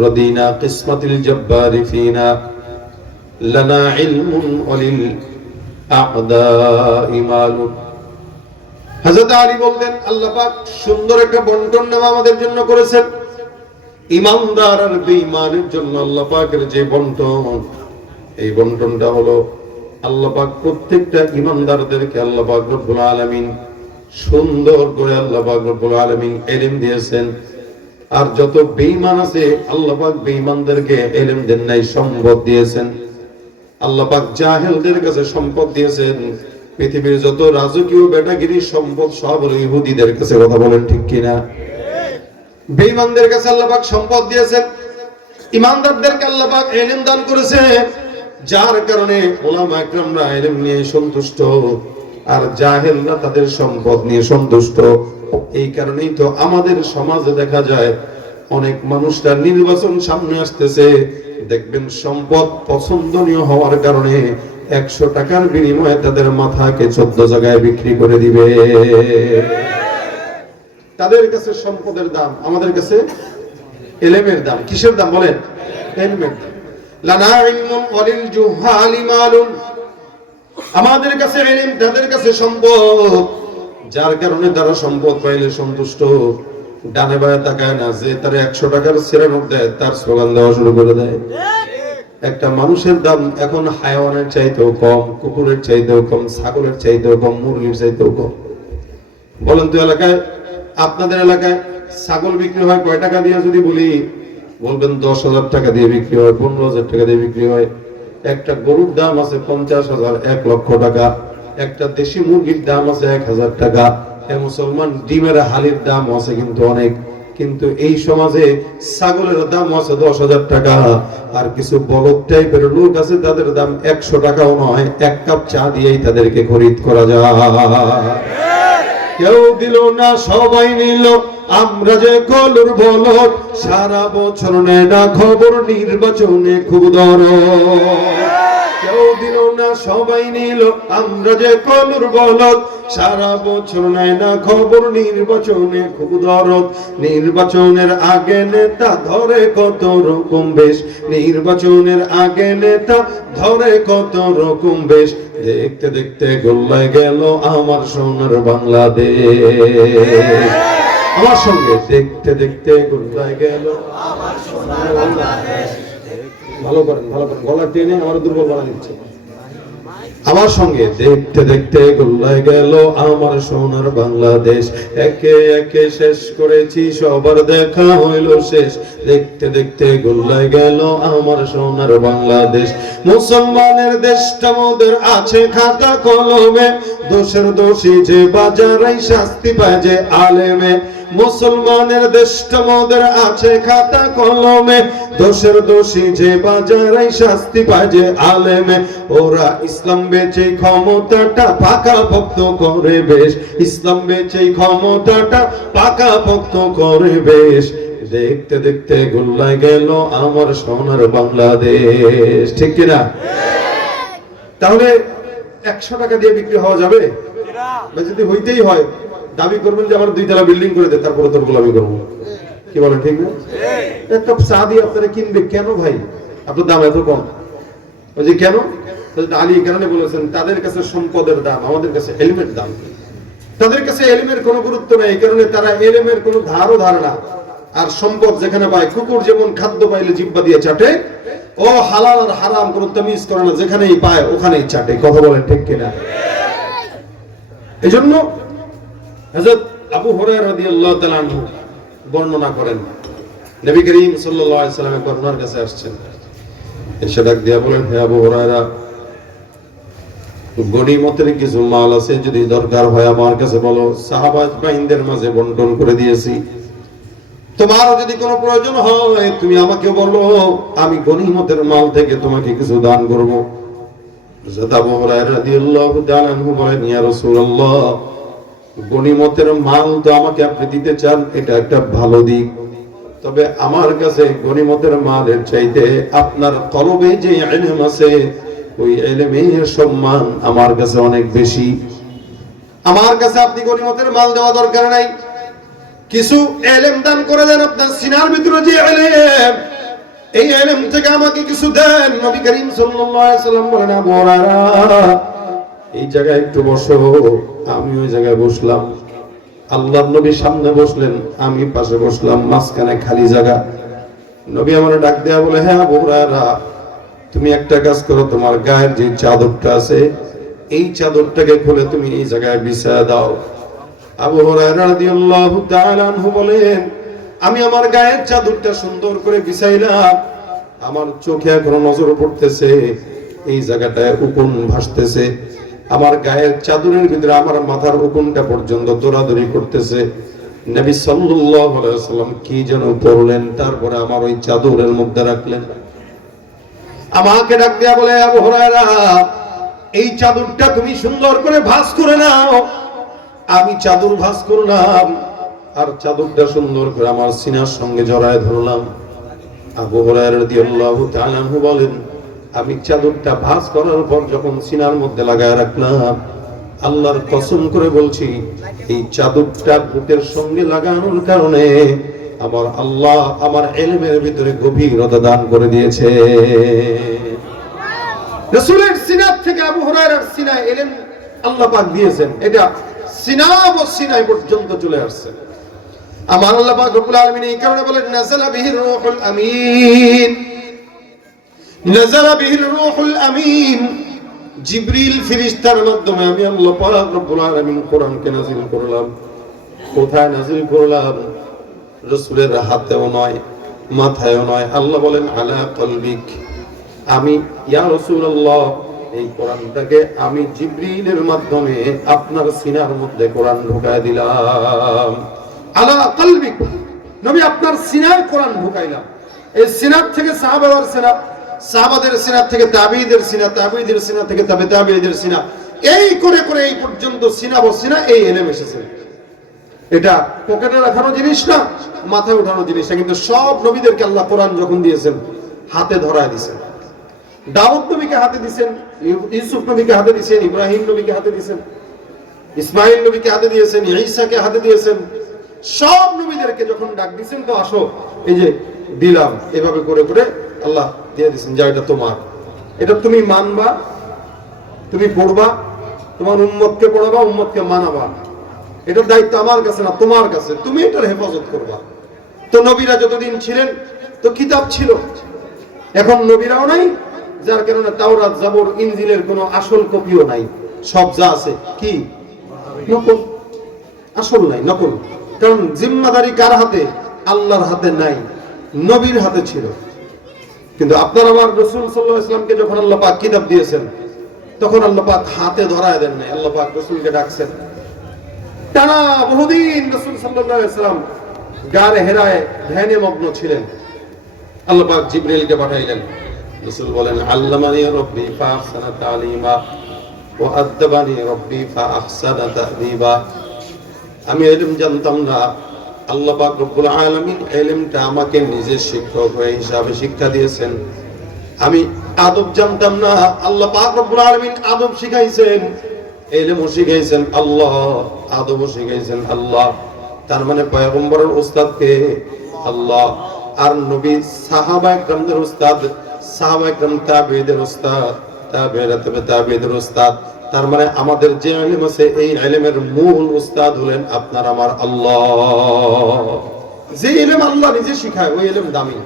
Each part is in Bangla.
রদিনা কিসমাতিল জব্বারি ফিনা লানা ইলমুন ওয়ালিল আ'দাই মালুন। হযরত আলী বললেন, আল্লাহ পাক সুন্দর একটা বন্টন নামা আমাদের জন্য করেছেন। ঈমানদার আর বেঈমানের জন্য আল্লাহ পাকের যে বন্টন, এই বন্টনটা হলো আল্লাহ পাক প্রত্যেকটা ঈমানদারদেরকে আল্লাহ পাক রব্বুল আলামিন সুন্দর করে আল্লাহ পাক রব্বুল আলামিন ইলম দিয়েছেন। আর যত বেঈমান আছে আল্লাহ পাক বেঈমানদেরকে ইলম দেন নাই, সম্পদ দিয়েছেন। আল্লাহ পাক জাহেলদের কাছে সম্পদ দিয়েছেন। পৃথিবীর যত রাজকীয় বেটাগিরি সম্পদ সব হলো ইহুদিদের কাছে। কথা বলেন ঠিক কিনা? বেঈমানদের কাছে আল্লাহ পাক সম্পদ দিয়েছেন, ঈমানদারদেরকে আল্লাহ পাক ইলম দান করেছেন। যার কারণে উলামা ইকরামরা ইলম নিয়ে সন্তুষ্ট, আর জাহেলরা তাদের সম্পদ নিয়ে সন্তুষ্ট। এই কারণেই তো আমাদের সমাজে দেখা যায় অনেক মানুষরা নির্বাচন সামনে আসতেছে, দেখবেন সম্পদ পছন্দনীয় হওয়ার কারণে 100 টাকার বিনিময়ে তাদের মাথাকে 14 জায়গায় বিক্রি করে দিবে। তাদের কাছে সম্পদের দাম, আমাদের কাছে ইলমের দাম। কিসের দাম বলেন? ইলমের দাম। লানা ইলমুন ওয়ালিল জুহালি মালুন। আমাদের কাছে ইলম, তাদের কাছে সম্পদ। যার কারণে তারা সম্পদ পাইলে সন্তুষ্ট, ডানে বায়ে তাকায় না। যে তার 100 টাকার সিরানোট দেয় তার স্লোগান দেওয়া শুরু করে দেয়। একটা মানুষের দাম এখন হায়াওয়ানের চাইতেও কম, কুকুরের চাইতেও কম, ছাগলের চাইতেও কম, মুরগির চাইতেও কম। বলেন তো এলাকায়, আপনাদের এলাকায় ছাগল বিক্রি হয় কয় টাকা দিয়ে যদি বলি, বলবেন 10,000 টাকা দিয়ে বিক্রি হয়, 15,000 টাকা দিয়ে বিক্রি হয়। একটা গরুর দাম আছে 50,000, 1 লক্ষ টাকা। একটা দেশি মুরগির দাম আছে 1,000 টাকা। মুসলমান ডিমের হালির দাম আছে কিন্তু অনেক। কিন্তু এই সমাজে ছাগলের দাম আছে 10,000 টাকা। আর কিছু বলদ টাইপের লোক আছে, তাদের দাম 100 টাকাও নয়। 1 কাপ চা দিয়েই তাদেরকে খরিদ করা যায়। কেউ দিল না, সবাই নিল, আমরা যে কলুর বলদ। সারা বছর নেয় না খবর, নির্বাচনে খুব দরদ। কেউ দিল না, সবাই নিল, আমরা যে কলুর বলদ। সারা বছর নেয় না খবর, নির্বাচনে খুব দরদ। নির্বাচনের আগে নেতা ধরে কত রকম বেশ, নির্বাচনের আগে নেতা ধরে কত রকম বেশ। দেখতে দেখতে গোল্লায় গেল আমার সোনার বাংলাদেশ। আমার সঙ্গে দেখতে দেখতে গোল্লায় গেল আমার সোনার বাংলাদেশ। ভালো করেন, ভালো করেন, গলা টেনে আমার দুর্বল বানা দিচ্ছে। আমার সঙ্গে দেখতে দেখতে গোল্লায় গেল আমার সোনার বাংলাদেশ। একে একে শেষ করেছি, সবার দেখা হইল শেষ। দেখতে দেখতে গোল্লায় গেল আমার সোনার বাংলাদেশ। মুসলমানের দেশটা মোদের আছে খাতা কলমে, দোষের দোষী যে বাজারাই শাস্তি পায় যে আলেমে। মুসলমানের দেশটা মোদের আছে খাতা কলমে, দোষের দোষী যে বাজারাই শাস্তি পায় যে আলেমে। ওরা ইসলাম বেচে ক্ষমতাটা পাকাপোক্ত করে বেশ, ইসলাম বেচে ক্ষমতাটা পাকাপোক্ত করে বেশ। দেখতে দেখতে গোল্লায় গেল আমার সোনার বাংলাদেশ। ঠিক কিনা? তাহলে 100 টাকা দিয়ে বিক্রি হওয়া যাবে? যদি হইতেই হয় দাবি করবেন যে আমার 2 তলা বিল্ডিং করে দে, তারপরে তোর গোলামি করবো। কি বলেন? ঠিক না? এক কাপ চা দিয়ে আপনারা কিনবে কেন ভাই? আপনার দাম এত কম। ওই যে কেন? আলী কারণে বলেছেন তাদের কাছে সম্পদের দাম, আমাদের কাছে ইলমের দাম। তাদের কাছে ইলমের কোনো গুরুত্ব নেই, এই কারণে তারা ইলমের কোনো ধারও ধারে না। আর সম্পদ যেখানে পায়, কুকুর যেমন খাদ্য পাইলে জিহ্বা দিয়ে চাটে, ও হালাল আর হারাম কোনো তামিজ করে না, যেখানেই পায় ওখানেই চাটে। কথা বলেন ঠিক কিনা? এজন্য হযরত আবু হুরায়রা রাদিয়াল্লাহু তাআলা আনহু বর্ণনা করেন, নবী করিম সাল্লাল্লাহু আলাইহি ওয়াসাল্লামের কর্নার কাছে আসছেন। এসে ডাক দিয়া বলেন, হে আবু হুরায়রা, গনিমতের কিছু মাল আছে, যদি দরকার হয় আমার কাছে বলো। সাহাবা বাইনদের মাঝে বন্টন করে দিয়েছি। তোমারও যদি কোনো প্রয়োজন হয় তুমি আমাকে বলো, আমি গনিমতের মাল থেকে তোমাকে কিছু দান করব। হযরত আবু হুরায়রা রাদিয়াল্লাহু তাআলা আনহু বলেন, ইয়া রাসূলুল্লাহ, গনিমতের মাল তো আমাকে আপনি দিতে চান, এটা একটা ভালো দিক। তবে আমার কাছে গনিমতের মালের চাইতে আপনার তলবে যে ইলম আছে, ওই ইলমের সম্মান আমার কাছে অনেক বেশি। আমার কাছে আপনি গনিমতের মাল দেওয়া দরকার নাই, কিছু ইলম দান করে দেন। আপনার সিনার ভিতরে যে ইলম, এই ইলম থেকে আমাকে কিছু দেন। নবী করিম সাল্লাল্লাহু আলাইহি ওয়াসাল্লাম বলেন, আবু হুরায়রা এই জায়গায় একটু বসো। আমি ওই জায়গায় বসলাম। আল্লাহর নবী সামনে বসলেন, আমি পাশে বসলাম, মাঝখানে খালি জায়গা। নবী আমার ডাক দেয়া বলে, হ্যাঁ আবু হুরায়রা, তুমি একটা কাজ করো, তোমার গায়ের যে চাদরটা আছে এই চাদরটাকে খুলে তুমি এই জায়গায় বিছায়া দাও। আবু হুরায়রা রাদিয়াল্লাহু তাআলা আনহু বলেন, আমি আমার গায়ের চাদরটা সুন্দর করে বিছাইলাম। আমার চোখে এখনো নজর পড়তেছে এই জায়গাটায় উকুন ভাসতেছে। আমার গায়ের চাদরের ভিতরে আমার মাথার উকুনটা পর্যন্ত দৌড়াদৌড়ি করতেছে। নবী সাল্লাল্লাহু আলাইহি ওয়াসাল্লাম কি যেন পড়লেন, তারপরে আমার ওই চাদরের মধ্যে রাখলেন। আমাকে ডাক দিয়া বলে, আবু হুরায়রা এই চাদরটা তুমি সুন্দর করে ভাঁজ করে নাও। আমি চাদর ভাঁজ করলাম আর চাদরটা সুন্দর করে আমার সিনার সঙ্গে জড়ায় ধরলাম। আবু হুরায়রা রাদিয়াল্লাহু তাআলা আনহু বলেন, আমি চাদরটা ভাঁজ করার পর যখন সিনার মধ্যে লাগায় রাখলাম, আল্লাহর কসম করে বলছি এই চাদরটা বুকের সঙ্গে লাগানোর কারণে আমার আল্লাহ আমার ইলমের ভিতরে গভীরতা দান করে দিয়েছে। রাসূলের সিনা থেকে আবু হুরায়রার সিনায় ইলম আল্লাহ পাক দিয়েছেন। এটা সিনা ও সিনায় পর্যন্ত চলে আসছে। আমার আল্লাহ পাক রব্বুল আলামিন এই কারণে বলেন, নাযালা বিহির রূহুল আমিন। নাযালা বিহির রূহুল আমিন, জিবরিল ফেরেশতার মাধ্যমে আমি আল্লাহ পাক রব্বুল আলামিন কোরআনকে নাযিল করলাম। কোথায় নাযিল করলাম? রাসূলের হাতেও নয়, মাথায়ও নয়। আল্লাহ বলেন, আলা কলবিক, আমি ইয়া রাসূলুল্লাহ এই কোরআনটাকে আমি জিবরিলের মাধ্যমে আপনার সিনার মধ্যে কোরআন ঢুকায় দিলাম। আলা কলবিক, নবী আপনার সিনায় কোরআন ঢুকাইলাম। এই সিনার থেকে সাহাবাদের সিনা, সাহাবাদের সিনা থেকে তাবিঈদের সিনা, তাবিঈদের সিনা থেকে তাবে তাবিঈদের সিনা, এই করে করে এই পর্যন্ত সিনা ও সিনা এই ইলম এসেছে। এটা পকেটে রাখানো জিনিস না, মাথায় ওঠানো জিনিস না। কিন্তু সব নবীদেরকে আল্লাহ কোরআন যখন দিয়েছেন হাতে ধরায় দিয়েছেন। দাউদ নবীকে হাতে দিয়েছেন, ইউসুফ নবীকে হাতে দিয়েছেন, ইব্রাহিম নবীকে হাতে দিয়েছেন, ইসমাইল নবীকে হাতে দিয়েছেন, ঈসাকে হাতে দিয়েছেন। সব নবীদেরকে যখন ডাক দিয়েছেন, তো আসো এই যে দিলাম, এভাবে করে করে আল্লাহ দিয়ে দিয়েছেন, যা এটা তোমার, এটা তুমি মানবা, তুমি পড়বা, তোমার উম্মতকে পড়াবা, উম্মতকে মানাবা। এটার দায়িত্ব আমার কাছে না, তোমার কাছে, তুমি এটার হেফাজত করবা। তো নবীরা যতদিন ছিলেন তো কিতাব ছিল, এখন নবীরাও নাই, যার কারণে তাওরাত, জাবর, ইনজিলের কোনো আসল কপিও নাই। সব যা আছে কি নকল, আসল নাই, নকল। কারণ জিম্মাদারি কার হাতে? আল্লাহর হাতে নাই, নবীর হাতে ছিল। কিন্তু আপনার আমার রাসূল সাল্লাল্লাহু আলাইহি ওয়াসাল্লামকে যখন আল্লাহ পাক কিতাব দিয়েছেন, তখন আল্লাহ পাক হাতে ধরায় দেন নাই। আল্লাহ পাক রাসূলকে ডাকছেন। টানা বহুদিন রাসূল সাল্লাল্লাহু আলাইহি ওয়াসাল্লাম গারে হেরায় ধ্যানে মগ্ন ছিলেন। আল্লাহ পাক জিবরিলকে পাঠাইলেন। রাসূল বলেন, আল্লামানি রাব্বি ফাহসানা তালিমা ওয়া আদবানি রাব্বি ফাহসানা তাদিবা। আমি ইলম জানতাম না, আল্লাহ পাক রব্বুল আলামিন ইলমটা আমাকে নিজের শিক্ষক হয়ে হিসাবে শিক্ষা দিয়েছেন। আমি আদব জানতাম না, আল্লাহ পাক রব্বুল আলামিন আদব শিখাইছেন, ইলমও শিখাইছেন আল্লাহ, আদবও শিখাইছেন আল্লাহ। তার মানে পয়গম্বরের উস্তাদ কে? আল্লাহ। আর নবী সাহাবায়ে কেরামদের উস্তাদ, সাহাবায়ে কেরাম তাবেঈদের উস্তাদ, তাবেঈরা তবে তাবেঈদের উস্তাদ। তার মানে আমাদের যে ইলম আছে এই ইলমের মূল উস্তাদ হলেন আপনার আমার আল্লাহ। যে ইলম আল্লাহ নিজে শিখায় ওই ইলম দামি।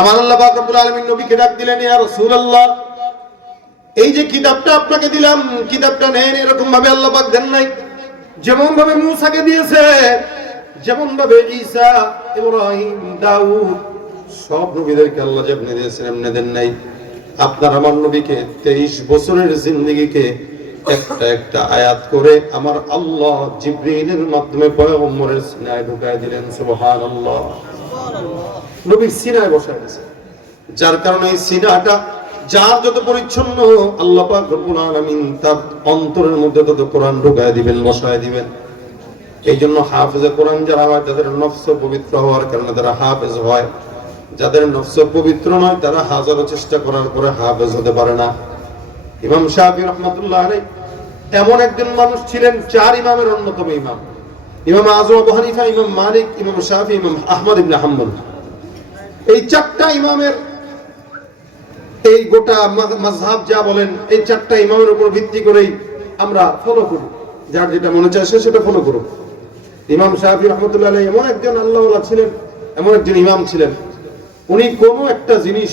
আমার আল্লাহ পাক রব্বুল আলামিন নবীকে ডাক দিলেন, ইয়া রাসূলুল্লাহ এই যে কিতাবটা আপনাকে দিলাম, কিতাবটা নেন। এরকম ভাবে আল্লাহ পাক দেন নাই। যেমন ভাবে মূসাকে দিয়েছে, যেমন ভাবে ঈসা, ইব্রাহিম, দাউদ, সব নবীদেরকে আল্লাহ যেমনি দিয়েছেন এমনি দেন নাই। আপনার আমার নবীকে 23 বছরের জিন্দেগিকে একটা একটা আয়াত করে আমার আল্লাহ জিবরিলের মাধ্যমে পয়গম্বরের সিনায় ঢুকায় দিলেন। সুবহানাল্লাহ। নবীর সিনায় বসায় দিয়েছেন, যার কারণে এই সিনাটা যার যত পরিচ্ছন্ন আল্লাহ পাক রব্বুল আলামিন তার অন্তরের মধ্যে তত কোরআন ঢুকায় দিবেন, বসায় দিবেন। এই জন্য হাফেজে কোরআন যারা হয় তাদের নফস পবিত্র হওয়ার কারণে তারা হাফেজ হয়। যাদের নফস পবিত্র নয় তারা হাজারো চেষ্টা করার পরে হাফেজ হতে পারে না। ইমাম শাফি রাহমাতুল্লাহ আলাইহি এমন একজন মানুষ ছিলেন, 4 ইমামের অন্যতম ইমাম। ইমাম আযম আবু হানিফা, ইমাম মালিক, ইমাম শাফি, ইমাম আহমদ ইবনে হাম্বল। এই চারটা ইমামের এই গোটা মাযহাব যা বলেন এই চারটা ইমামের উপর ভিত্তি করেই আমরা ফলো করি, যার যেটা মনে চায় সে সেটা ফলো করুক। ইমাম শাফি রাহমাতুল্লাহ আলাইহি এমন একজন আল্লাহওয়ালা ছিলেন, এমন একজন ইমাম ছিলেন, উনি কোনো একটা জিনিস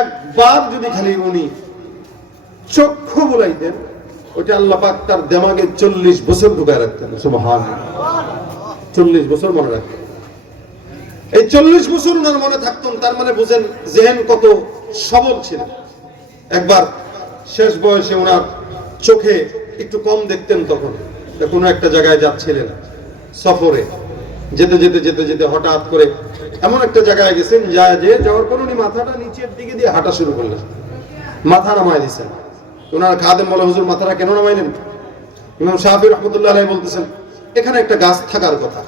একবার যদি খালি উনি চক্ষু বুলাইতেন, ওটা আল্লাহ পাক তার দিমাগে 40 বছর ঢুকায় রাখতেন। সুবহানাল্লাহ, 40 বছর মনে রাখতেন। এই 40 বছর ওনার মনে থাকতেন, তার মানে বুঝেন জেহেন কত সবল ছিল। একবার শেষ বয়সে ওনার চোখে একটু কম দেখতেন, তখন কোনো একটা জায়গায় যাচ্ছিলেন সফরে, যেতে যেতে যেতে যেতে হঠাৎ করে এমন একটা জায়গায় গেছেন, যাওয়ার পর উনি মাথাটা নিচের দিকে দিয়ে হাঁটা শুরু করলেন, মাথা নামায় দিয়েছেন। ওনার খাদেম বলে, হুজুর মাথাটা কেন নামাইলেন? ইমাম শাফি রাহমাতুল্লাহ আলাইহি বলতেছেন, এখানে একটা গাছ থাকার কথা।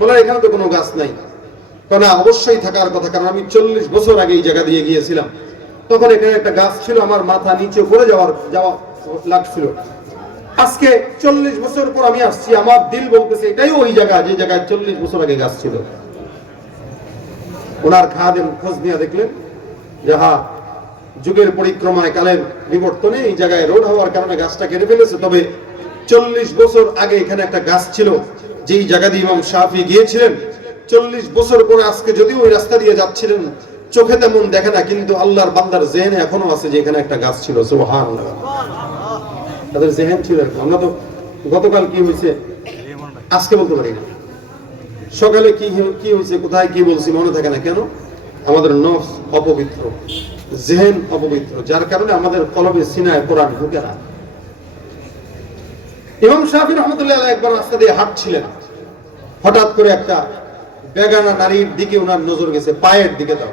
বলে, এখানে তো কোনো গাছ নাই। কারণ অবশ্যই থাকার কথা, কারণ আমি 40 বছর আগে এই জায়গা দিয়ে গিয়েছিলাম, তখন এখানে একটা গাছ ছিল, আমার মাথা নিচে পড়ে যাওয়া লাগছিল। আজকে 40 বছর পর আমি আসছি, আমার দিল বলতেছে এটাই ওই জায়গা যে জায়গায় 40 বছর আগে গাছ ছিল। ওনার খাদেম খোঁজ নিয়ে দেখলেন যে হ্যাঁ, যুগের পরিক্রমায় কালের বিবর্তনে এই জায়গায় রোড হওয়ার কারণে গাছটা কেটে ফেলেছে, তবে 40 বছর আগে এখানে একটা গাছ ছিল যেই জায়গা দিয়ে ইমাম শাফি গিয়েছিলেন। 40 বছর পরে আজকে যদি ওই রাস্তা দিয়ে যাচ্ছিলেন, চোখে তেমন দেখে না, কিন্তু আল্লাহর বান্দার জেহেনে এখনো আছে যে এখানে একটা গাছ ছিল। সুবহানাল্লাহ, তাদের জেহেন ছিল। আমরা তো গতকাল কি হয়েছে আজকে বলতে পারি না, সকালে কি হয়েছে কোথায় কি বলছি মনে থাকে না। কেন? আমাদের নফস অপবিত্র, জেহেন অপবিত্র, যার কারণে আমাদের কলবে সিনায় কোরআন ঢুকে না। ইমাম শাফি রাহমাতুল্লাহ আলাইহি একবার রাস্তা দিয়ে হাঁটছিলেন, হঠাৎ করে একটা বেগানা নারীর দিকে ওনার নজর গেছে, পায়ের দিকে। দাও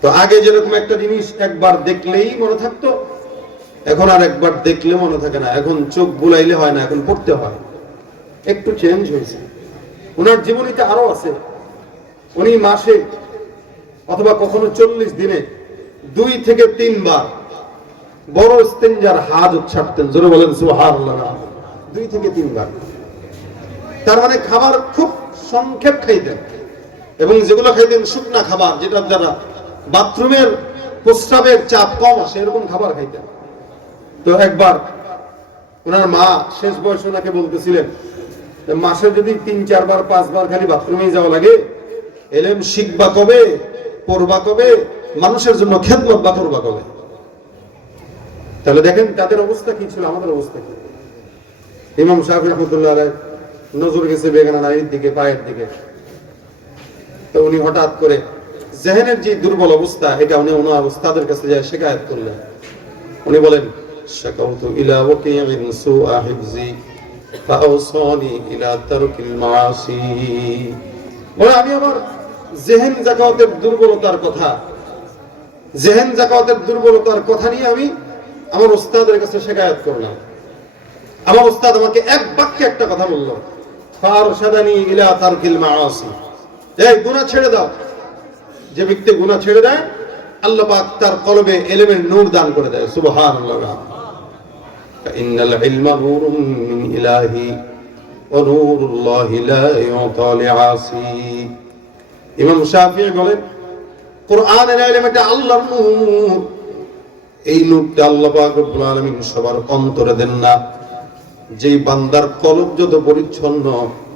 তো আগে যেরকম একটা জিনিস একবার দেখলেই মনে থাকতো, এখন আর একবার দেখলে মনে থাকে না, এখন চোখ বুলাইলে হয় না, এখন পড়তে হয়। একটু চেঞ্জ হয়েছে। ওনার জীবনীতে আরো আছে, উনি মাসে অথবা কখনো 40 দিনে 2 থেকে 3 বার বড় ইস্তেঞ্জার হাজত ছাড়তেন। জোরে বলেন সুবহানাল্লাহ। 2 থেকে 3 বার। তার মানে খাবার খুব সংক্ষেপ খাইতেন, এবং যেগুলো খাইতেন শুকনা খাবার, যেটার দ্বারা বাথরুমের প্রস্রাবের চাপ কম আসে, এরকম খাবার খাইতেন। তো একবার ওনার মা শেষ বয়সে ওনাকে বলতেছিলেন, মাসে যদি 3-4 বার 5 বার খালি বাথরুমেই যাওয়া লাগে, এলেম শিখবা কবে, পড়বা কবে, মানুষের জন্য খেদমত বা করবা কবে? তাহলে দেখেন তাদের অবস্থা কি ছিল, আমাদের অবস্থা কি। ইমাম শাফি রাহমাতুল্লাহ আলাইহি নজর গেছে বেগানা নারীর দিকে, পায়ের দিকে। তো উনি হঠাৎ করে জেহেনের যে দুর্বল অবস্থা, এটা উনি ওনার উস্তাদের কাছে যায় শিকায়ত করলেন। উনি বলেন, শাকাউতু ইলা ওয়াকিইন সুআ হিফজি ফাআওসানি ইলা তারকিল মাআসি। বলে, আমি আমার জেহেন যাকাতের দুর্বলতার কথা, জেহেন যাকাতের দুর্বলতার কথা নিয়ে আমি আমার উস্তাদের কাছে শিকায়ত করলাম। আমার উস্তাদ আমাকে এক বাক্যে একটা কথা বলল, ফারশাদানি ইলা তারকিল মাআসি। এই গুনাহ ছেড়ে দাও। যে ব্যক্তি গুনাহ ছেড়ে দেয়, আল্লাহ পাক তার কলবে ইলমের নূর দান করে দেয়। সুবহানাল্লাহ। ইন্নাল ইলমা নূরুম মিন ইলাহি ওয়া নূরুল্লাহি লা ইউতা লিআসি। ইমাম শাফিঈ বলেন, কোরআনের ইলম এটা আল্লাহর নূর। এই নূরটা আল্লাহ পাক রব্বুল আলামিন সবার অন্তরে দেন না। যেই বান্দার কলব যত পরিচ্ছন্ন,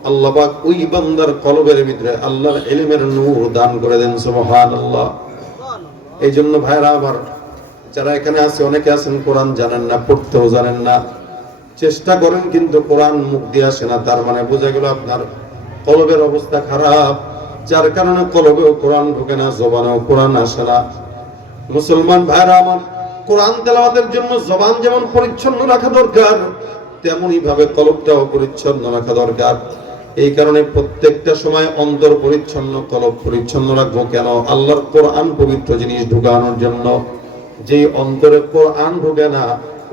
আল্লাহ পাক ওই বান্দার কলবের ভিতরে আল্লাহর ইলমের নূর দান করে দেন। সুবহানাল্লাহ। এই জন্য ভাইরা আমার, যারা এখানে আছে, অনেকে আছেন কোরআন জানেন না, পড়তেও জানেন না, চেষ্টা করেন কিন্তু কোরআন মুখ দিয়ে আসে না, তার মানে বোঝা গেল আপনার কলবের অবস্থা খারাপ, যার কারণে কলবেও কোরআন ঢোকে না, জবানেও কোরআন আসে না। মুসলমান ভাইরা আমার, কোরআন তেলাওয়াতের জন্য জবান যেমন পরিচ্ছন্ন রাখা দরকার, তেমনি ভাবে কলবটাও পরিচ্ছন্ন রাখা দরকার। এই কারণে প্রত্যেকটা সময় অন্তর পরিচ্ছন্ন, কলব পরিচ্ছন্ন রাখবো। কেন? আল্লাহর কোরআন পবিত্র জিনিস ঢুকানোর জন্য। যে অন্তরে কোরআন ঢুকে না,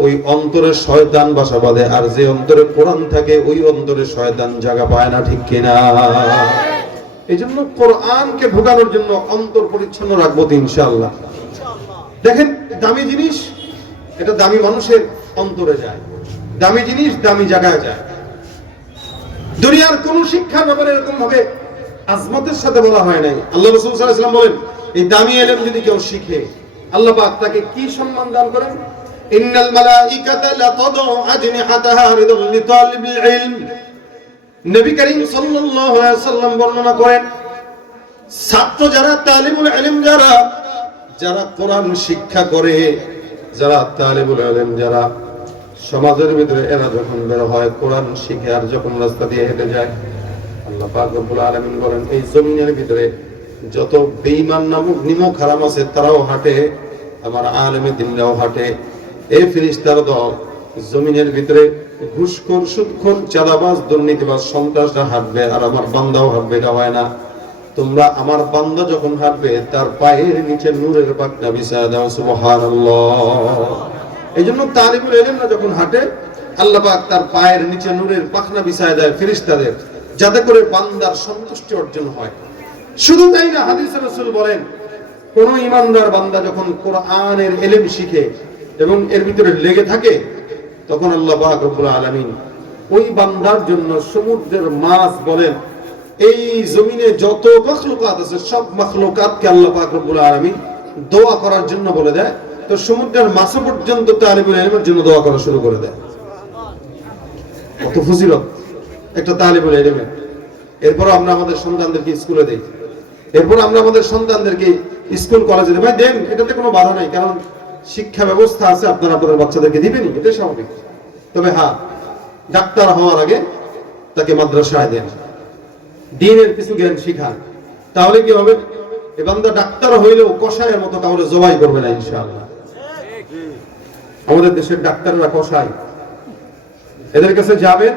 ওই অন্তরে শয়তান বাসা বাঁধে, আর যে অন্তরে কোরআন থাকে ওই অন্তরে শয়তান জায়গা পায় না। ঠিক কিনা? এই জন্য কোরআনকে ঢুকানোর জন্য অন্তর পরিচ্ছন্ন রাখবো ইনশাআল্লাহ। দেখেন, দামি জিনিস এটা দামি মানুষের অন্তরে যায়, দামি জিনিস দামি জায়গায় যায়। দুনিয়ার কোন শিক্ষার ব্যাপারে এরকম ভাবে আজমতের সাথে বলা হয় নাই। আল্লাহ রাসূল সাল্লাল্লাহু আলাইহি ওয়াসাল্লাম বলেন, এই দামি ইলম যদি কেউ শিখে, আল্লাহ পাক তাকে কি সম্মান দান করেন? ইন্নাল মালাইকাতা লাতাদউ আজনিহাতাহা রিদাল লিতালিবিল ইলম। নবী করিম সাল্লাল্লাহু আলাইহি ওয়াসাল্লাম বর্ণনা করেন, ছাত্র যারা, তালিবুল ইলম যারা, যারা কোরআন শিক্ষা করে, যারা তালিবুল ইলম যারা সমাজের ভিতরে, এরা যখন বের হয় কোরআন শিখে আর যখন রাস্তা দিয়ে হেঁটে যায়, আল্লাহ পাক রব্বুল আলামিন বলেন এই জমিনের ভিতরে যত বেঈমান নামক নিমক হারাম আছে তারাও হাঁটে, আমার আলেমে দিনরাও হাঁটে। এই ফেরেশতার দল জমিনের ভিতরে ঘুষখোর, সুদখোর, চাঁদাবাজ, দুর্নীতিবাজ, সন্ত্রাসরা হাঁটবে আর আমার বান্দাও হাঁটবে। এটা হয় না। তোমরা আমার বান্দা যখন হাঁটবে তার পায়ের নিচে নূরের পাখনা বিছায়া দাও। সুবহানাল্লাহ। এইজন্য তালিবুল ইলমরা যখন হাঁটে, আল্লাহ পাক তার পায়ের নিচে নূরের পাখনা বিছায়া দেয় ফেরেশতাদের, যাতে করে বান্দার সন্তুষ্টি অর্জন হয়। শুধু তাই না, হাদিসে রাসূল বলেন, কোন ঈমানদার বান্দা যখন কোরআনের ইলম শিখে এবং এর ভিতরে লেগে থাকে, তখন আল্লাহ পাক রব্বুল আলামিন ওই বান্দার জন্য সমুদ্রের মাছ বলেন, এই জমিনে যত মাখলুকাত আছে সব মাখলুকাতকে আল্লাহ পাক রব্বুল আলামিন দোয়া করার জন্য বলে দেয়। তো সমুদ্রের মাছ পর্যন্ত তালিবুল ইলমের জন্য দোয়া করা শুরু করে দেয়। কত ফজিলত একটা তালিবুল ইলমের। এরপর আমরা আমাদের সন্তানদেরকে স্কুলে দেই, এরপর আমরা আমাদের সন্তানদেরকে স্কুল কলেজে দেই। ভাই দেন, এটাতে কোনো বাধা নাই, কারণ শিক্ষা ব্যবস্থা আছে, আপনারা আপনাদের বাচ্চাদেরকে দিবেনই, এটাই স্বাভাবিক। তবে হ্যাঁ, ডাক্তার হওয়ার আগে তাকে মাদ্রাসায় দেন, দ্বীনের কিছু জ্ঞান শিখান। তাহলে কি হবে? এ বান্দা ডাক্তার হইলেও কসাইয়ের মতো কাউকে জবাই করবে না ইনশাআল্লাহ। আমাদের দেশের ডাক্তাররা কসাই, এদের কাছে যাবেন,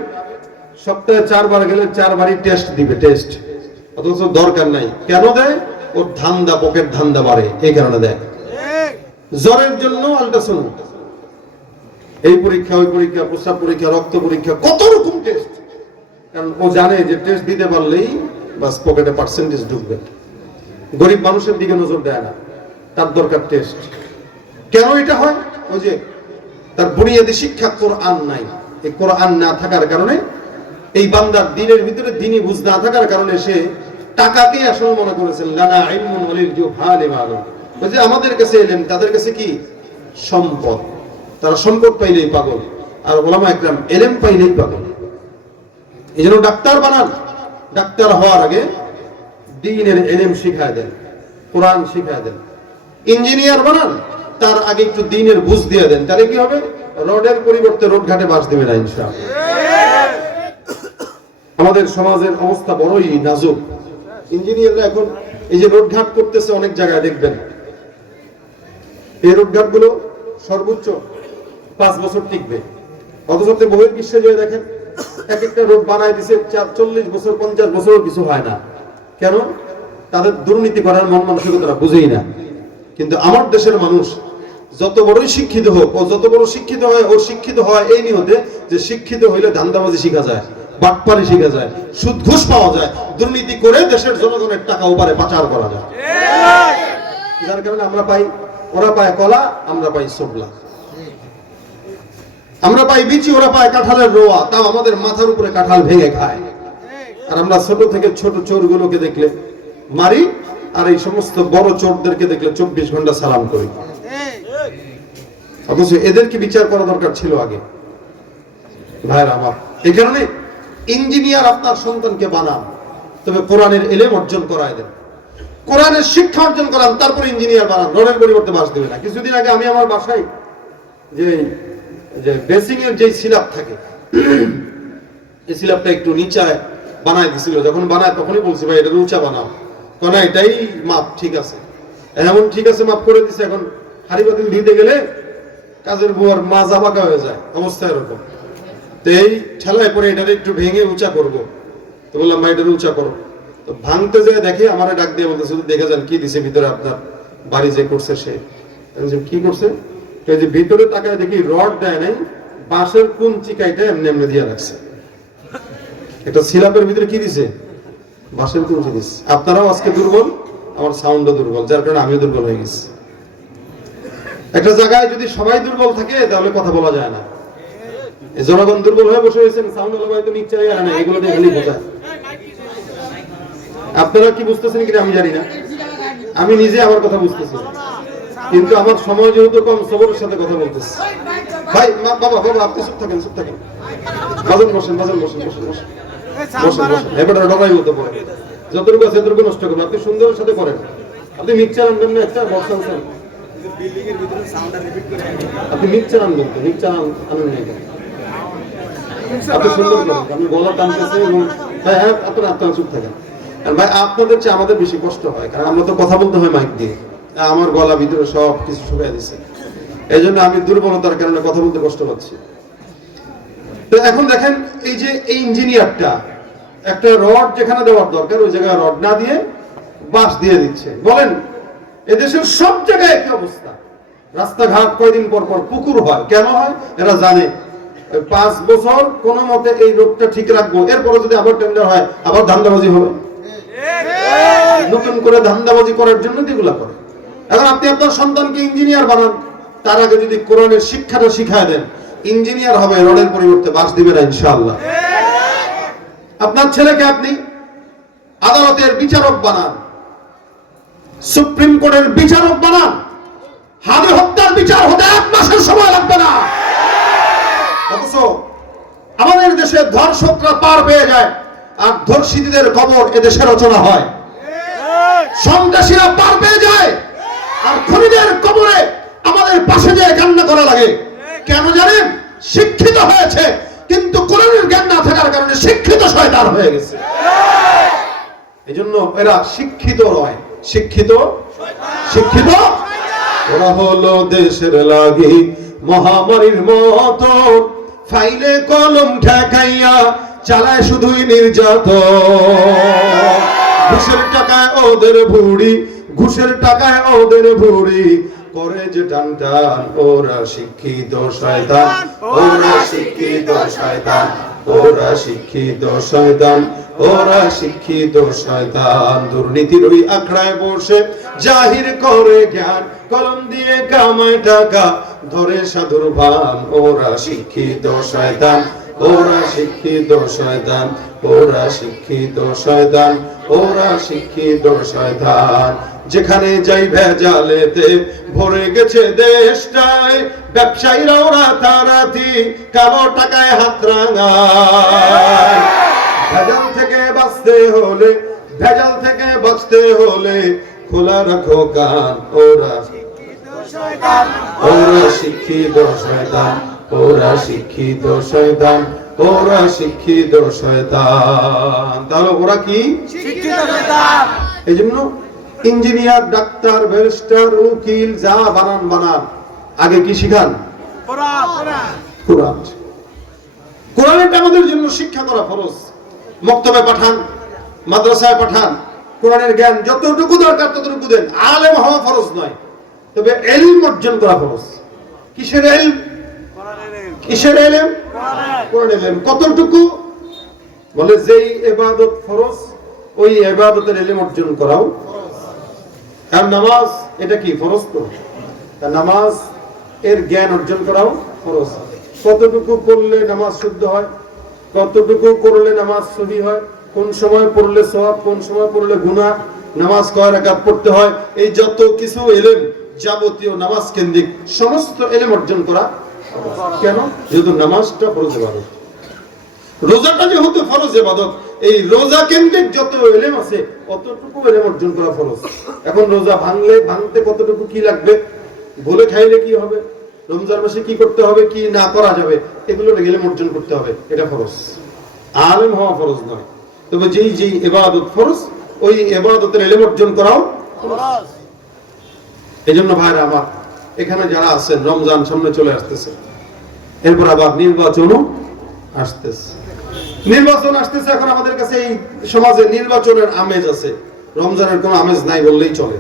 সপ্তাহে 4 বার গেলে 4 বারই টেস্ট দিবে, টেস্ট। অথচ দরকার নাই। কেন দেয়? ওর ধান্দা, পকেট ধান্দা বাড়ে, এই কারণে দেয়। জ্বরের জন্য আল্ট্রাসাউন্ড, এই পরীক্ষা, ওই পরীক্ষা, প্রস্রাব পরীক্ষা, রক্ত পরীক্ষা, কত রকম টেস্ট। কারণ ও জানে যে টেস্ট দিতে পারলেই বাস পকেটে পার্সেন্টেজ ঢুকবে। গরিব মানুষের দিকে নজর দেয় না, তার দরকার টেস্ট। কেন এটা হয়? ওই যে তার বুনিয়াদি শিক্ষা কোরআন নাই। এই কোরআন না থাকার কারণে, এই বান্দার দ্বীনের ভিতরে দ্বীনি বুঝ না থাকার কারণে সে টাকাকে আসল মনে করেছেন। লানা ইলমুন ওয়ালিল জুহালি মালুম। ওই যে আমাদের কাছে এলেন, তাদের কাছে কি সম্পদ, তারা সম্পদ পাইলেই পাগল, আর ওলামা ইকরাম ইলম পাইলেই পাগল। এইজন্য ডাক্তার বানান, ডাক্তার হওয়ার আগে দ্বীনের ইলম শিখায় দেন, কোরআন শিখায় দেন। ইঞ্জিনিয়ার বানান, তার আগে একটু দ্বীনের বুঝ দিয়ে দেন, তাহলে কি হবে? রোডের পরিবর্তে রোড ঘাটে বাস দিবে না ইনশাআল্লাহ। আমাদের সমাজের অবস্থা বড়ই নাজুক। ইঞ্জিনিয়াররা এখন এই যে রোড ঘাট করতেছে, অনেক জায়গায় দেখবেন এই রোড ঘাট গুলো সর্বোচ্চ 5 বছর টিকবে। অথচ বহির্বিশ্বে যে দেখেন এক একটা রোড বানায় দিছে 40 বছর, 50 বছরও কিছু হয় না। কেন? তাদের দুর্নীতি করার মন মানসিকতা বুঝেই না। কিন্তু আমার দেশের মানুষ যত বড়ই শিক্ষিত হোক, ও যত বড় শিক্ষিত হয়, ও শিক্ষিত হয় এই নিয়তে যে শিক্ষিত হইলে ধান্দাবাজি শিখা যায়, বাটপারি শিখা যায়, সুদ ঘুষ পাওয়া যায়, দুর্নীতি করে দেশের জনগণের টাকা ওপারে পাচার করা যায়। যার কারণে আমরা পাই, ওরা পায় কলা, আমরা পাই সবলা। আমরা পাই বিচি, ওরা পায় কাঁঠালের রোয়া, তাও আমাদের মাথার উপরে কাঁঠাল ভেঙে খায়। আর আমরা ছোট থেকে ছোট চোরগুলোকে দেখলে মারি, আর এই সমস্ত বড় চোরদেরকে দেখলে 24 ঘন্টা সালাম করি। অথচ এদেরকে বিচার করা দরকার ছিল আগে। ভাইরা আমার, এই কারণে ইঞ্জিনিয়ার আপনার সন্তানকে বানান, তবে কোরআনের ইলম অর্জন করায় দেন, কোরআনের শিক্ষা অর্জন করান, তারপর ইঞ্জিনিয়ার বানান। রোডের পরিবর্তে বাস দেবে না। কিছুদিন আগে আমি আমার বাসায় যে বেসিং এর যে সিলাপ থাকে, এই সিলাপটা একটু নিচায় বানায় দিছিল। যখন বানায় তখনই বলছি, ভাই এটা উঁচা বানাও। না, এটাই মাপ ঠিক আছে। এমন ঠিক আছে মাপ করে দিছে। এখন হাড়ি বাতিল দিতে গেলে কাজের বুয়ার মাজা বাঁকা হয়ে যায়, অবস্থা এরকম। তো এই ঠেলায় পরে এটারে একটু ভেঙে উঁচা করবো। তো বললাম, ভাই এটারে উঁচা করো। তো ভাঙতে যায় দেখে আমার ডাক দিয়ে বলতে, শুধু দেখে যান কি দিছে ভিতরে, আপনার বাড়ি যে করছে সে। কি করছে? যে ভিতরে তাকায় দেখি রড দেয় নাই, বাঁশের কোন চিকাইটা এমনি এমনি দিয়ে রাখছে। একটা সিলাপের ভিতরে কি দিছে? বাঁশের কুঞ্চি দিছে। আপনারাও আজকে দুর্বল, আমার সাউন্ডও দুর্বল, যার কারণে আমিও দুর্বল হয়ে গেছি। একটা জায়গায় যদি সবাই দুর্বল থাকে তাহলে কথা বলা যায় না। জনগণ দুর্বল হয়ে বসে রয়েছেন, সাউন্ড হলো হয়তো নিচে না, এগুলো দিয়ে খালি বোঝায়। আপনারা কি বুঝতেছেন কিনা আমি জানি না, আমি নিজে আমার কথা বুঝতেছি না। কিন্তু আমার সময় যেহেতু কম, সবরের সাথে কথা বলতেছি। ভাই বাবা বাবা আপনি চুপ থাকেন, চুপ থাকেন। বাজন বসেন, বাজন বসেন, বসেন বসেন বসেন বসেন। এবার ডরাই বলতে পারে, যতটুকু আছে এতটুকু নষ্ট করবেন। আপনি সুন্দরের সাথে করেন। আপনি মিক্সচার আনবেন না, একটা বক্স আনছেন, আপনি মিক্সচার আনবেন তো, মিক্সচার আনেন না, আপনি সুন্দর করেন। আপনি গলা টানতেছে এবং হ্যাঁ হ্যাঁ আপনারা চুপ থাকেন। ভাই আপনাদের চেয়ে আমাদের বেশি কষ্ট হয়, কারণ আমরা তো কথা বলতে হয় মাইক দিয়ে। আমার গলা ভিতরে সব কিছু শুকিয়ে দিচ্ছে, এই জন্য আমি দুর্বলতার কারণে কথা বলতে কষ্ট পাচ্ছি। তো এখন দেখেন, এই যে এই ইঞ্জিনিয়ারটা একটা রড যেখানে দেওয়ার দরকার ওই জায়গায় রড না দিয়ে বাঁশ দিয়ে দিচ্ছে। বলেন এদেশের সব জায়গায় একই অবস্থা। রাস্তাঘাট কয়দিন পর পর পুকুর হয়, কেন হয় এরা জানে। 5 বছর কোন মতে এই রোডটা ঠিক রাখবো, এরপরে যদি আবার টেন্ডার হয় আবার ধান্দাবাজি হবে, নতুন করে ধান্দাবাজি করার জন্য এগুলা করে। এখন আপনি আপনার সন্তানকে ইঞ্জিনিয়ার বানান, তার আগে যদি কোরআনের শিক্ষাটা শিখায় দেন, ইঞ্জিনিয়ার হবে, রডের পরিবর্তে বাঁশ দিবে না ইনশাআল্লাহ। আপনার ছেলেকে আপনি আদালতের বিচারক বানান, সুপ্রিম কোর্টের বিচারক বানান, হাদি হত্যার বিচার হতে 1 মাসের সময় লাগবে না। অথচ আমাদের দেশে ধর্ষকরা পার পেয়ে যায় আর ধর্ষিতদের কবর এদেশে রচনা হয়। সন্ত্রাসীরা পার পেয়ে যায় আর খুনিদের কবরে আমাদের পাশে যেয়ে কান্না করা লাগে। কেন জানেন? শিক্ষিত হয়েছে কিন্তু কোরআনের জ্ঞান না থাকার কারণে শিক্ষিত শয়তান হয়ে গেছে। এজন্য এরা শিক্ষিত নয়, শিক্ষিত শিক্ষিত ওরা হলো দেশের লাগি মহামারীর মতো, ফাইলে কলম ঠেকাইয়া চালায় শুধুই নির্যাতন। ঘুষের টাকায় ওদের ভুড়ি, ঘুষের টাকায় ওদের ভুড়ি করে যে টান টান। ওরা শিক্ষিত শয়তান, ওরা শিক্ষিত শয়তান, ওরা শিক্ষিত শয়তান, ওরা শিক্ষিত শয়তান। দুর্নীতির ওই আখড়ায় বসে জাহির করে জ্ঞান, কলম দিয়ে কামায় টাকা ধরে সাধুর ভান। ওরা শিক্ষিত শয়তান, ওরা শিক্ষিত শয়তান, ওরা শিক্ষিত শয়তান, ওরা শিক্ষিত শয়তান। যেখানে যাই ভেজালেতে ভরে গেছে দেশটায়, ব্যবসায়ীরাও রাতারাতি কালো টাকায় হাত রাঙায়। ভেজাল থেকে বাঁচতে হলে, ভেজাল থেকে বাঁচতে হলে খোলা রাখো কান। ওরা শিক্ষিত শয়তান, ওরা শিক্ষিত শয়তান, ওরা শিক্ষিত শয়তান, ওরা শিক্ষিত শয়তান। তাহলে ওরা কি শিক্ষিত শয়তান। এই জন্য ইঞ্জিনিয়ার, ডাক্তার, ব্যারিস্টার, উকিল যা বানান বানান, আগে কি শিখান? কোরআন। কোরআনটা আমাদের জন্য শিক্ষা করা ফরজ। মক্তবে পাঠান, মাদ্রাসায় পাঠান, কোরআনের জ্ঞান যতটুকু দরকার ততটুকু দেন। আলেম হওয়া ফরজ নয়, তবে ইলম অর্জন করা ফরজ। কিসের ইলম? কিসের ইলম? কোরআনের ইলম। কতটুকু? বলে যেই ইবাদত ফরজ ওই ইবাদতের ইলম অর্জন করাও ফরজ। আর নামাজ এটা কি ফরজ? তো নামাজ এর জ্ঞান অর্জন করাও ফরজ। কতটুকু পড়লে নামাজ শুদ্ধ হয়, কতটুকু করলে নামাজ সহি হয়, কোন সময় পড়লে সওয়াব, কোন সময় পড়লে গুনাহ, নামাজ কয় রাকাত পড়তে হয়, এই যত কিছু ইলম যাবতীয় নামাজ কেন্দ্রিক সমস্ত ইলম অর্জন করা। কেন? যেহেতু নামাজটা ফরজ ইবাদত, রোজাটা যেহেতু ফরজ ইবাদত, এই রোজা কেন্দ্রিক যত ইলম আছে অতটুকু ইলম অর্জন করা ফরজ। এখন রোজা ভাঙতে কতটুকু কি লাগবে, ভুলে খাইলে কি হবে, রমজান মাসে কি করতে হবে, কি না করা যাবে, এগুলো ইলম অর্জন করতে হবে, এটা ফরজ। আলেম হওয়া ফরজ নয়, তবে যেই যেই ইবাদত ফরজ ওই ইবাদতের ইলম অর্জন করাও ফরজ। এইজন্য ভাইরা আমার, এখানে যারা আছেন, রমজান সামনে চলে আসতেছে, এরপর আবার নির্বাচনও আসতেছে। নির্বাচন আসতেছে, এখন আমাদের কাছে এই সমাজে নির্বাচনের আমেজ আছে, রমজানের কোনো আমেজ নাই বললেই চলে।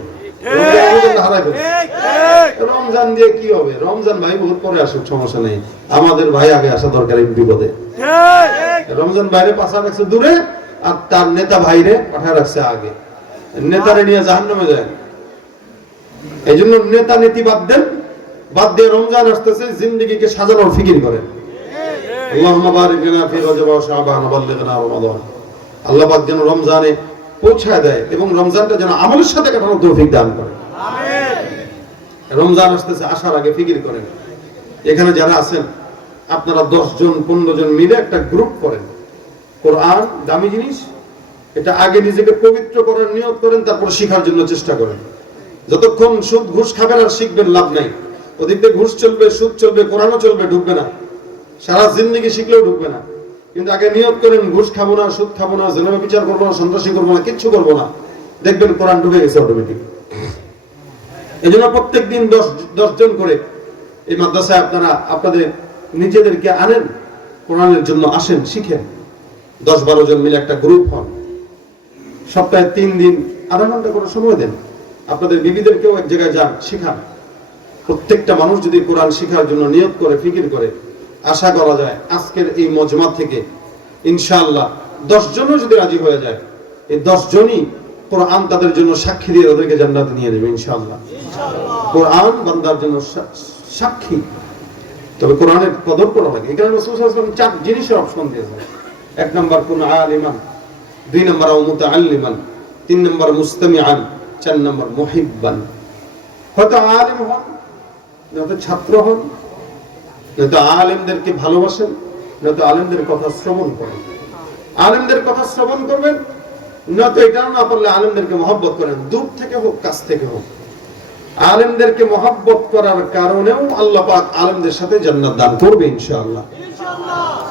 রমজান দিয়ে কি হবে? রমজান ভাই বহুত পরে আসুক, সমস্যা নেই, আমাদের ভাই আগে আসা দরকার এই বিপদে। রমজান ভাইরে পাশা রাখছে দূরে, আর তার নেতা ভাইরে পাঠা রাখছে আগে। নেতারে নিয়ে জাহান্নামে যায়। এই জন্য নেতা নীতি বাদ দেন, বাদ দিয়ে রমজান আসতেছে, জিন্দেগিকে সাজানোর ফিকির করেন। আল্লাহুম্মা বারিক লানা ফি রজব ওয়া শাবান ওয়া বাল্লিগনা রমাদান। আল্লাহ পাক যেন রমজানে পৌঁছায় দেয় এবং রমজানটা যেন আমলের সাথে কাটানোর তৌফিক দান করে। রমজান আসতেছে, আসার আগে ফিকির করেন, এখানে যারা আছেন আপনারা 10 জন 15 জন মিলে একটা গ্রুপ করেন। কোরআন দামি জিনিস, এটা আগে নিজেকে পবিত্র করার নিয়ত করেন, তারপর শেখার জন্য চেষ্টা করেন। যতক্ষণ সুদ ঘুষ খাবেন আর শিখবেন লাভ নাই। ওদিক দিয়ে ঘুষ চলবে, সুদ চলবে, কোরআনও চলবে, ঢুকবে না, সারা জিন্দেগি শিখলেও ঢুকবে না। কিন্তু আগে নিয়ত করেন ঘুষ খাবো না, সুদ খাবো না, জেনাবে বিচার করবো না, সন্ত্রাসী করবো না, কিচ্ছু করবো না, দেখবেন কোরআন ঢুকে গেছে অটোমেটিক। এই জন্য প্রত্যেক দিন 10 জন করে এই মাদ্রাসায় আপনারা আপনাদের নিজেদেরকে আনেন, কোরআনের জন্য আসেন, শিখেন। 10-12 জন মিলে একটা গ্রুপ হন, সপ্তাহে 3 দিন আধা ঘন্টা করে সময় দেন। আপনাদের বিবিদেরকেও এক জায়গায় যান, শিখান। প্রত্যেকটা মানুষ যদি কোরআন শিখার জন্য নিয়ত করে, ফিকির করে, আশা করা যায় আজকের এই মজমা থেকে ইনশাআল্লাহ 10 জনও যদি রাজি হয়ে যায়, এই 10 জনই কোরআন তাদের জন্য সাক্ষী দিয়ে তাদেরকে জান্নাতে নিয়ে যাবে ইনশাআল্লাহ। কোরআন বান্দার জন্য সাক্ষী। তবে কোরআনের কদর করা লাগে। এখানে রাসূল সাল্লাল্লাহু আলাইহি ওয়াসাল্লাম 4 জিনিসের অপশন দিয়েছেন। 1 নাম্বার কুন আলিমান, 2 নাম্বার মুতাআল্লিমান, 3 নাম্বার মুস্তামিআন, 4 নাম্বার মুহিব্বান। হয়তো আলিম হন, নয়তো ছাত্র হন, নয়তো আলেমদেরকে ভালোবাসেন, নয়তো আলেমদের কথা শ্রবণ করেন। আলেমদের কথা শ্রবণ করবেন, নয়তো এটাও না পারলে আলেমদেরকে মহব্বত করেন, দূর থেকে হোক কাছ থেকে হোক। আলেমদেরকে মহব্বত করার কারণেও আল্লাহ পাক আলেমদের সাথে জান্নাত দান করবে ইনশাআল্লাহ।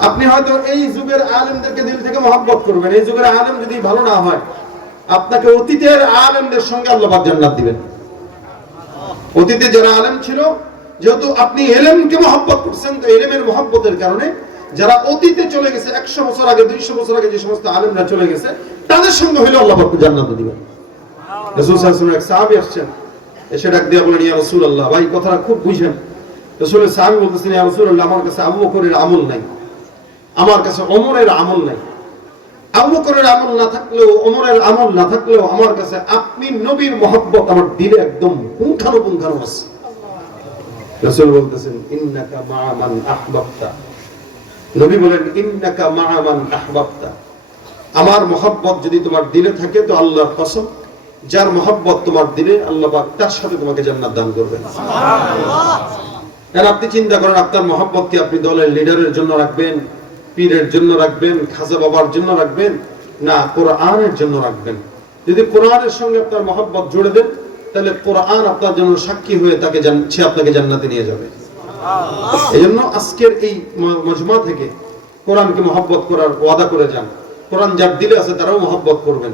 আপনি হয়তো এই যুগের আলেমদেরকে দিল থেকে মহব্বত করবেন, এই যুগের আলেম যদি ভালো না হয়, আপনাকে অতীতের আলেমদের সঙ্গে আল্লাহ পাক জান্নাত দিবেন। অতীতে যারা আলেম ছিল, যেহেতু আপনি ইলমকে মহব্বত করছেন, তো ইলমের মহব্বতের কারণে যারা অতীতে চলে গেছে, 100 বছর আগে, 200 বছর আগে যে সমস্ত আলেমরা চলে গেছে, তাদের সঙ্গে হইলে আল্লাহ পাক জান্নাত দিবেন। রাসূল সাল্লাল্লাহু আলাইহি ওয়াসাল্লাম এক সাহাবী আসছেন, এসে ডাক দিয়ে বলেন, ইয়া রাসূলুল্লাহ, ভাই কথাটা খুব বুঝেন। রাসূলের সাহাবী বলতেছেন, ইয়া রাসূলুল্লাহ, আমার কাছে আবু বকরের আমল নাই, আমার কাছে ওমরের আমল নাই। আবু বকরের আমল না থাকলেও, ওমরের আমল না থাকলেও আমার কাছে আপনি নবীর মহব্বত আমার দিলে একদম পুঙ্খানুপুঙ্খানু আছে। রাসূল বলতেছেন, ইন্নাকা মা'a মান আহবাবতা। নবী বলেন, ইন্নাকা মা'a মান আহবাবতা, আমার মহব্বত যদি তোমার দিলে থাকে তো আল্লাহর কসম, যার মহব্বত তোমার দিলে আল্লাহ পাক তার সাথে তোমাকে জান্নাত দান করবেন। সুবহানাল্লাহ। আর আপনি চিন্তা করেন, আপনার মহব্বত কি আপনি দলের লিডারের জন্য রাখবেন, পীরের জন্য রাখবেন, খাজা বাবার জন্য রাখবেন, না কোরআনের জন্য রাখবেন? যদি কোরআনের সঙ্গে আপনার মহব্বত জুড়ে দেন, তাহলে কোরআন আপনার জন্য সাক্ষী হয়ে সে আপনাকে জান্নাতে নিয়ে যাবে। এজন্য আজকের এই মজমা থেকে কোরআনকে মহব্বত করার ওয়াদা করে যান। কোরআন যার দিলে আছে তারাও মহব্বত করবেন।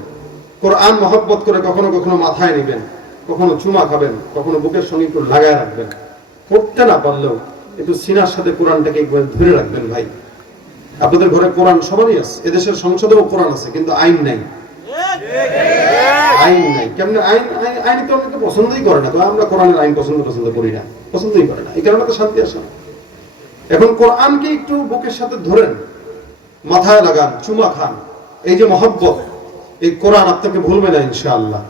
কোরআন মহব্বত করে কখনো কখনো মাথায় নেবেন, কখনো চুমা খাবেন, কখনো বুকের সঙ্গে একটু লাগায় রাখবেন। পড়তে না পারলেও একটু সিনার সাথে কোরআনটাকে একবার ধরে রাখবেন। ভাই, আপনাদের ঘরে কোরআন সবারই আছে, এদেশের সংসদেও কোরআন আছে, কিন্তু আইন নাই। আইন নাই কেমন? আইন তো অনেকে পছন্দই করে না। আমরা কোরআনের আইন পছন্দ করি না, পছন্দই করে না, এই কারণে তো শান্তি আসে না। এখন কোরআনকে একটু বুকের সাথে ধরেন, মাথায় লাগান, চুমা খান। এই যে মহব্বত, এই কোরআন আপনাকে ভুলবে না ইনশাআল্লাহ।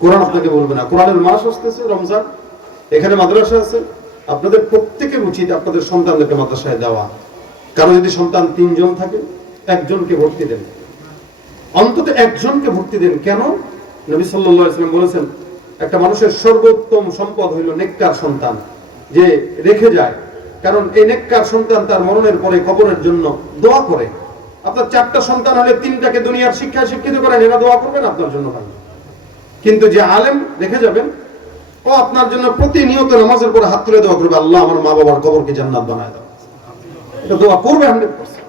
কোরআন আপনাকে ভুলবে না। কোরআনের মাস আসতেছে রমজান, এখানে মাদ্রাসা আছে, আপনাদের প্রত্যেকের উচিত আপনাদের সন্তানদেরকে মাদ্রাসায় দেওয়া। কারণ যদি সন্তান 3 জন থাকে, একজনকে ভর্তি দেন, অন্তত একজনকে ভর্তি দেন। কেন? নবী সাল্লাল্লাহু আলাইহি ওয়াসাল্লাম বলেছেন, একটা মানুষের সর্বোত্তম সম্পদ হইল নেককার সন্তান, যে রেখে যায়। কারণ এই নেককার সন্তান তার মরণের পরে কবরের জন্য দোয়া করে। আপনার 4টা সন্তান হলে 3টাকে দুনিয়ার শিক্ষায় শিক্ষিত করেন, এরা দোয়া করবেন আপনার জন্য ভালো। কিন্তু যে আলেম রেখে যাবেন, ও আপনার জন্য প্রতিনিয়ত নামাজের পরে হাত তুলে দোয়া করবে, আল্লাহ আমার মা বাবার কবরকে জান্নাত বানায় দাও। এটা দোয়া করবে 100%।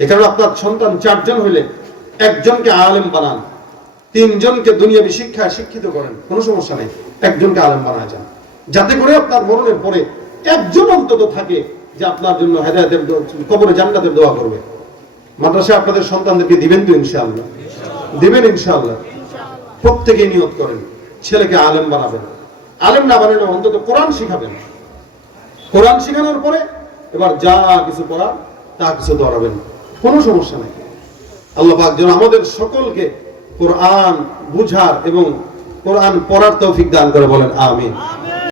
এখানে আপনার সন্তান 4 জন হইলে একজনকে আলেম বানান, 3 জনকে দুনিয়াবী শিক্ষায় শিক্ষিত করেন, কোনো সমস্যা নেই। একজনকে আলেম বানায় যান, যাতে করে আপনার মরণের পরে একজন অন্তত থাকে যে আপনার জন্য হেদায়েতের কবরে জান্নাতের দোয়া করবে। মাদ্রাসায় আপনাদের সন্তানদেরকে দিবেন তো ইনশাআল্লাহ? দিবেন ইনশাআল্লাহ। প্রত্যেকে নিয়ত করেন, ছেলেকে আলেম বানাবেন। আলেম না বানালে অন্তত কোরআন শিখাবেন। কোরআন শিখানোর পরে এবার যা কিছু পড়া তা কিছু ধরাবেন, কোনো সমস্যা নেই। আল্লাহ পাক যেন আমাদের সকলকে কোরআন বুঝার এবং কোরআন পড়ার তৌফিক দান করে, বলেন আমিন।